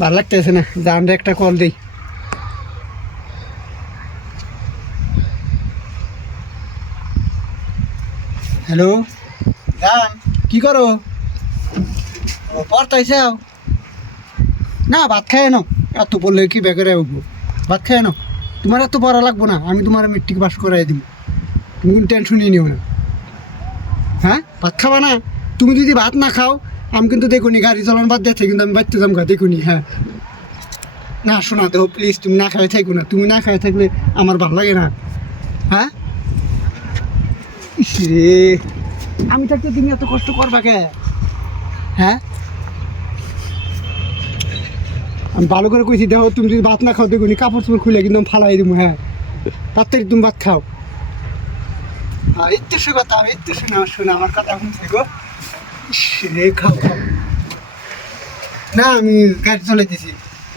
ভালো লাগতেছে না, জানরে একটা কল দিই। হ্যালো জান, কি করো? পড়তাইছাও? না ভাত খায় না, এত বললে কি বেকারে উঠবো। ভাত খায় না, তোমার এত পড়া লাগবো না, আমি তোমার মেট্রিক পাস করাই দিব, তুমি কোনো টেনশনই নিও না। হ্যাঁ ভাত খাবা না? তুমি যদি ভাত না খাও আমি কিন্তু দেখুনি গাড়ি চালানো বাদ দিয়েছে, কিন্তু আমি বাড়তে যাম গা দেখুনি। হ্যাঁ না শোনা তো প্লিজ, তুমি না খাই থাকো না, তুমি না খাই থাকলে আমার ভালো লাগে না। হ্যাঁ রে, আমি থাকতে তুমি এত কষ্ট করবা কে? হ্যাঁ আমি ভালো করে কইছি, দেখো তুমি যদি ভাত না খাও দেখুনি কাপড় চোপড় খুলে কিন্তু আমি ফালাই দিব। হ্যাঁ তাড়াতাড়ি তুমি ভাত খাও। হ্যাঁ একটু শো কথা, আমি একটু শোনা, শোনা আমার কথা এখন থেকে। রে খাও খাও। না আমি গাড়ি চলাইতেছি,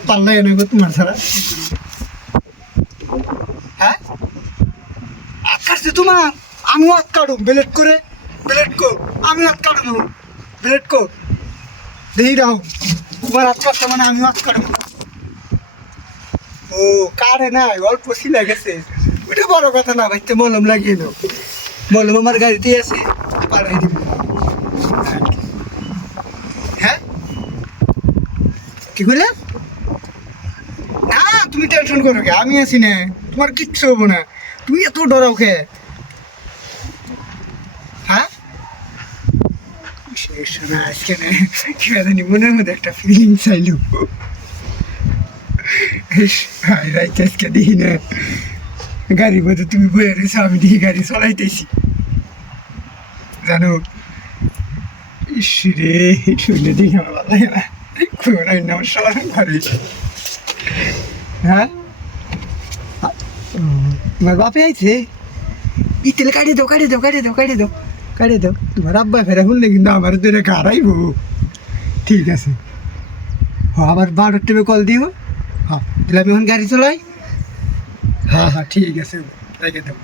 পাল্লাই না গো তোমার ছাড়া। হ্যাঁ আকাশ যে তোমার, আমি হাত কাটু বেলেট করে, বেলেট কর, আমি হাত কাটু বেলেট কর, দেখি রাও তোমার হাত কাটতে মানে আমি হাত কাটু। ও কারে নাই, অল্প সিলা গেছে, ওটা বড় কথা না, ভাইতে মলম লাগিয়ে নাও, মলম আমার গাড়িতেই আছে, পাড়াই দিব। হ্যাঁ কি করলে? না তুমি টেনশন করো কে, আমি আছি না, তোমার কিচ্ছু হবো না, তুমি এত ডরাও খে। হ্যাঁ শোনা আজকে না কি জানি মনের মধ্যে একটা ফিলিং চাইলো, রাইতে আজকে দেখি না গাড়ির মধ্যে তুমি বয়ে রয়েছো, আমি দেখি গাড়ি চলাইতেছি জানো। ইস রে, শুনে দেখি আমার ভালো লাগে না, কোনাই না সবার ঘরে। হ্যাঁ তোমার বাপে আইছে, ইতেলে কাটিয়ে দাও, কাটিয়ে দাও, কাটিয়ে দাও, কাটিয়ে দাও, কাটিয়ে দাও, তোমার আব্বা ফেরা শুনলে কিন্তু আমার ধরে কারাইব। ঠিক আছে হ্যাঁ, আবার 12টার টাইমে কল দিও। হ্যাঁ তাহলে আমি এখন গাড়ি চলাই। হ্যাঁ হ্যাঁ ঠিক আছে, রেখে দাও।